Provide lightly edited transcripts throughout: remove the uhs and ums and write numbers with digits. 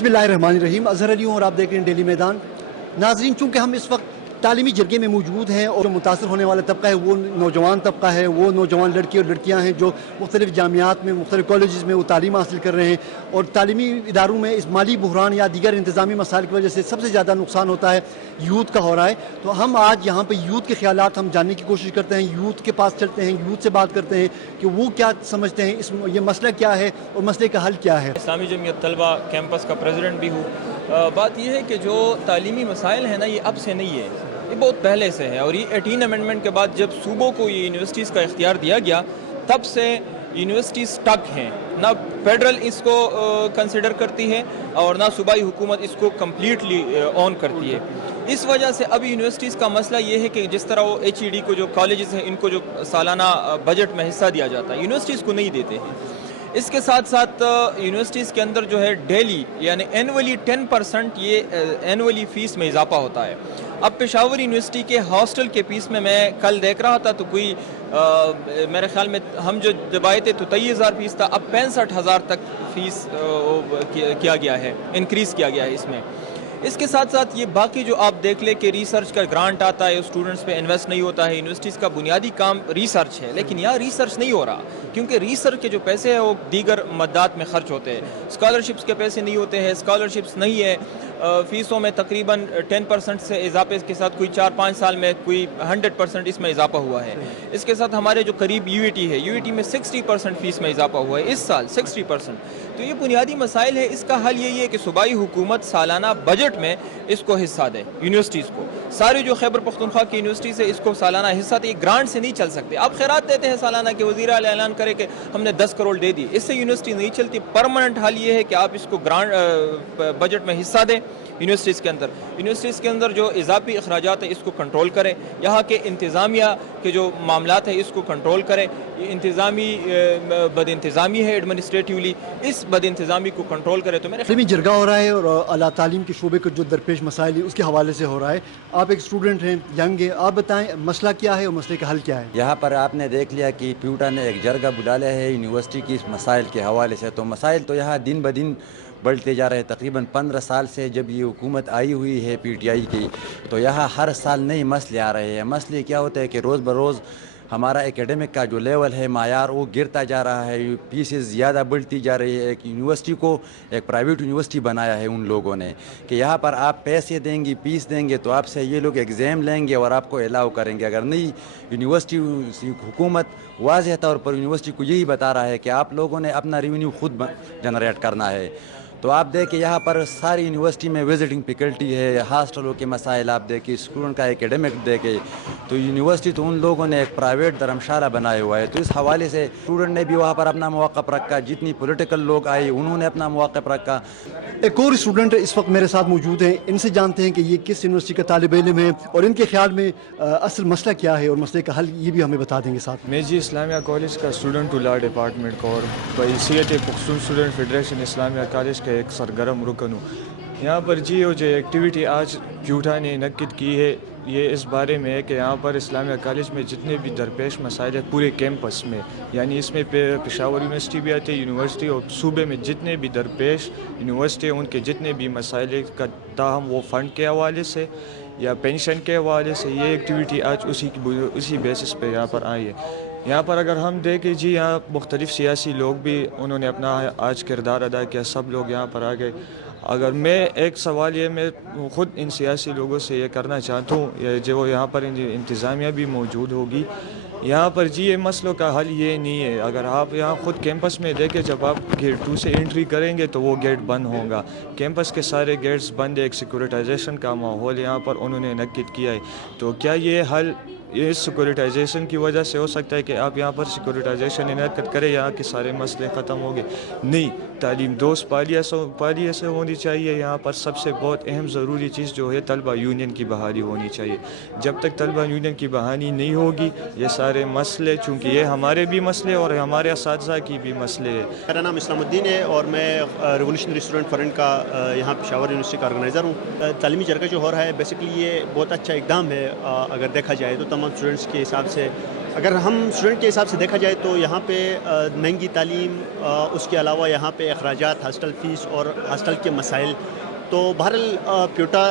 बिस्मिल्लाहिर्रहमानिर्रहीम। अज़हर अली हूँ और आप देख रहे हैं डेली मैदान। नाज़रीन, चूँकि हम इस वक्त तालीमी जरगे में मौजूद हैं और जो मुतासर होने वाला तबका है वो नौजवान तबका है, वो नौजवान लड़के और लड़कियाँ हैं जो मुख्तलिफ़ जामियात में, मुख्तलिफ़ कॉलेज़ में वो तालीम हासिल कर रहे हैं और तालीमी इदारों में इस माली बहरान या दीगर इंतज़ामी मसाइल की वजह से सबसे ज़्यादा नुकसान होता है यूथ का हो रहा है। तो हम आज यहाँ पर यूथ के ख्यालात हम जानने की कोशिश करते हैं, यूथ के पास चलते हैं, यूथ से बात करते हैं कि वो क्या समझते हैं, ये मसला क्या है और मसले का हल क्या है। इस्लामी जमीयत तलबा कैंपस का प्रेसिडेंट भी हूँ। बात यह है कि जो तालीमी मसाइल हैं ना, ये अब से नहीं है, ये बहुत पहले से है। और ये 18 अमेंडमेंट के बाद जब सूबों को ये यूनिवर्सिटीज़ का इख्तियार दिया गया, तब से यूनिवर्सिटी स्टक हैं। ना फेडरल इसको कंसिडर करती है और ना सूबाई हुकूमत इसको कम्प्लीटली ऑन करती है। इस वजह से अब यूनिवर्सिटीज़ का मसला ये है कि जिस तरह वो HED को, जो कॉलेजेस हैं, इनको जो सालाना बजट में हिस्सा दिया जाता है, यूनिवर्सिटीज़ को नहीं देते हैं। इसके साथ साथ यूनिवर्सिटीज़ के अंदर जो है डेली यानी एनुअली 10% ये एनुअली फ़ीस में इजाफा होता है। अब पेशावर यूनिवर्सिटी के हॉस्टल के फीस में मैं कल देख रहा था तो कोई मेरे ख्याल में हम जो जब आए थे तो 23,000 फ़ीस था, अब 65,000 तक फ़ीस किया गया है, इंक्रीज़ किया गया है इसमें। इसके साथ साथ ये बाकी जो आप देख ले कि रिसर्च का ग्रांट आता है, स्टूडेंट्स पे इन्वेस्ट नहीं होता है। यूनिवर्सिटीज़ का बुनियादी काम रिसर्च है, लेकिन यहाँ रिसर्च नहीं हो रहा क्योंकि रिसर्च के जो पैसे हैं वो दीगर मद्दात में खर्च होते हैं। स्कॉलरशिप्स के पैसे नहीं होते हैं, स्कॉलरशिप्स नहीं है। फ़ीसों में तकरीबन 10% से इजाफे के साथ कोई 4-5 साल में कोई 100% इसमें इजाफा हुआ है। इसके साथ हमारे जो करीब UET है, UET में 60% फ़ीस में इजाफा हुआ है इस साल, 60%। तो ये बुनियादी मसाइल है। इसका हल यही है कि सूबाई हुकूमत सालाना बजट में इसको हिस्सा दे यूनिवर्सिटीज़ को। सारी जो खैबर पख्तूनख्वा की यूनिवर्सिटी से इसको सालाना हिस्सा दे, ग्रांट से नहीं चल सकते। आप खैरात देते हैं सालाना के वज़ीर आला ऐलान करे कि हमने 10 करोड़ दे दी, इससे यूनिवर्सिटी नहीं चलती। परमानेंट हल ये है कि आप इसको ग्रांट बजट में हिस्सा दें यूनिवर्सिटीज़ के अंदर। यूनिवर्सिटीज़ के अंदर जो इजाफी अखराजात है इसको कंट्रोल करें, यहाँ के इंतज़ामिया के जो मामलात है इसको कंट्रोल करें। इंतज़ामी बदइंतज़ामी है एडमिनिस्ट्रेटिवली, इस बदइंतज़ामी को कंट्रोल करें। तो मेरे तालीमी जरगा हो रहा है और आला तालीम के शोबे को जो दरपेश मसाइल है उसके हवाले से हो रहा है। आप एक स्टूडेंट हैं, यंग है, आप बताएं मसला क्या है और मसले का हल क्या है। यहाँ पर आपने देख लिया कि प्यूटा ने एक जरगा बुला लिया है यूनिवर्सिटी की मसाइल के हवाले से। तो मसाइल तो यहाँ दिन ब दिन बढ़ते जा रहे हैं। तकरीबन 15 साल से जब ये हुकूमत आई हुई है PTI की, तो यहाँ हर साल नए मसले आ रहे हैं। मसले क्या होते हैं कि रोज़ बरोज़ हमारा एकेडमिक का जो लेवल है, मायार, वो गिरता जा रहा है, फीसें ज़्यादा बढ़ती जा रही है। एक यूनिवर्सिटी को एक प्राइवेट यूनिवर्सिटी बनाया है उन लोगों ने कि यहाँ पर आप पैसे देंगे, फीस देंगे तो आपसे ये लोग एग्ज़ाम लेंगे और आपको अलाउ करेंगे। अगर नहीं, यूनिवर्सिटी हुकूमत वाज़ेह तौर पर यूनिवर्सिटी को यही बता रहा है कि आप लोगों ने अपना रेवेन्यू खुद जनरेट करना है। तो आप देखें यहाँ पर सारी यूनिवर्सिटी में विजिटिंग फैकल्टी है, हॉस्टलों के मसाइल आप देखें, स्टूडेंट का एकेडमिक देखें। तो यूनिवर्सिटी तो उन लोगों ने एक प्राइवेट धर्मशाला बनाया हुआ है। तो इस हवाले से स्टूडेंट ने भी वहाँ पर अपना मौक़िफ़ रखा, जितनी पॉलिटिकल लोग आए उन्होंने अपना मौक़िफ़ रखा। एक और स्टूडेंट इस वक्त मेरे साथ मौजूद हैं, इनसे जानते हैं कि ये किस यूनिवर्सिटी का तालिब इल्म है और इनके ख्याल में असल मसला क्या है और मसले का हल ये भी हमें बता देंगे साथ में। मैं जी इस्लामिया कॉलेज का स्टूडेंट हूँ, लॉ डिपार्टमेंट का, और CAT Pakhtun student federation Islamia college का एक सरगर्म रुकन हूँ। यहाँ पर जी वो जो एक्टिविटी आज प्यूटा ने इनक़द की है, ये इस बारे में है कि यहाँ पर इस्लामिया कॉलेज में जितने भी दरपेश मसाइल है पूरे कैंपस में, यानी इसमें पेशावर यूनिवर्सिटी भी आती है, यूनिवर्सिटी और सूबे में जितने भी दरपेश यूनिवर्सिटी हैं उनके जितने भी मसाइल का ताहम वो फ़ंड के हवाले से या पेंशन के हवाले से, ये एक्टिविटी आज उसी बेसिस पे यहाँ पर आई है। यहाँ पर अगर हम देखें जी, यहाँ मुख्तलिफ़ सियासी लोग भी उन्होंने अपना आज किरदार अदा किया, सब लोग यहाँ पर आ गए। अगर मैं एक सवाल ये मैं ख़ुद इन सियासी लोगों से ये करना चाहता हूँ, जो यहाँ पर इंतज़ामिया भी मौजूद होगी, यहाँ पर जी ये मसलों का हल ये नहीं है। अगर आप यहाँ ख़ुद कैंपस में देखें, जब आप गेट 2 से एंट्री करेंगे तो वो गेट बंद होगा, कैंपस के सारे गेट्स बंद है, एक सिक्योरिटाइजेशन का माहौल यहाँ पर उन्होंने इनक़द किया है। तो क्या ये हल इस सिक्योरिटाइजेशन की वजह से हो सकता है कि आप यहाँ पर सिक्योरिटाइजेशन इनक़द करें, यहाँ के सारे मसले ख़त्म हो गए? नहीं, तालीम दोस्त पालिया से होनी चाहिए। यहाँ पर सबसे बहुत अहम ज़रूरी चीज़ जो है तलबा यूनियन की बहाली होनी चाहिए। जब तक तलबा यूनियन की बहाली नहीं होगी, ये सारे मसले, चूँकि ये हमारे भी मसले और हमारे असातिज़ा की भी मसले है। मेरा नाम इस्लामुद्दीन है और मैं रेवोल्यूशनरी स्टूडेंट फ्रंट का यहाँ पेशावर यूनिवर्सिटी का ऑर्गेनाइज़र हूँ। तालीमी जरगा जो हो रहा है बेसिकली ये बहुत अच्छा इकदाम है। अगर देखा जाए तो तमाम स्टूडेंट्स के हिसाब से اگر ہم اسٹوڈنٹ کے حساب سے دیکھا جائے تو یہاں پہ مہنگی تعلیم، اس کے علاوہ یہاں پہ اخراجات، ہاسٹل فیس اور ہاسٹل کے مسائل، تو بہرحال پیوٹا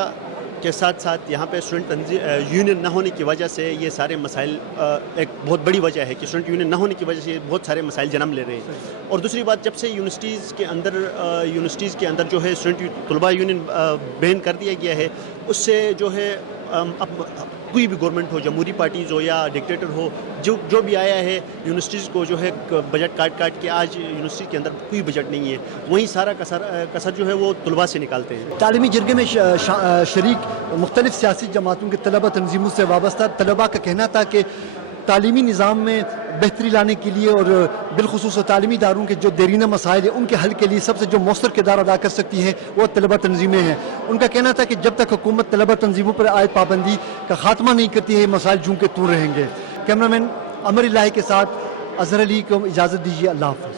کے ساتھ ساتھ یہاں پہ اسٹوڈنٹ یونین نہ ہونے کی وجہ سے یہ سارے مسائل ایک بہت بڑی وجہ ہے کہ اسٹوڈنٹ یونین نہ ہونے کی وجہ سے بہت سارے مسائل جنم لے رہے ہیں. اور دوسری بات، جب سے یونیورسٹیز کے اندر جو ہے اسٹوڈنٹ طلباء یونین بین کر دیا گیا ہے، اس سے جو ہے اب کوئی بھی گورنمنٹ ہو، جمہوری پارٹیز ہو یا ڈکٹیٹر ہو، جو بھی آیا ہے یونیورسٹیز کو جو ہے بجٹ کاٹ کے آج یونیورسٹی کے اندر کوئی بجٹ نہیں ہے، وہیں سارا کسر جو ہے وہ طلباء سے نکالتے ہیں. تعلیمی جرگے میں شریک مختلف سیاسی جماعتوں کے طلبہ تنظیموں سے وابستہ طلباء کا کہنا تھا کہ تعلیمی نظام میں بہتری لانے کے لیے اور بالخصوص تعلیمی اداروں کے جو دیرینہ مسائل ہیں ان کے حل کے لیے سب سے جو مؤثر کردار ادا کر سکتی ہیں وہ طلبہ تنظیمیں ہیں. ان کا کہنا تھا کہ جب تک حکومت طلبہ تنظیموں پر عائد پابندی کا خاتمہ نہیں کرتی ہے، مسائل جوں کے توں رہیں گے. کیمرہ مین امر الہی کے ساتھ اظہر علی کو اجازت دیجیے. اللہ حافظ.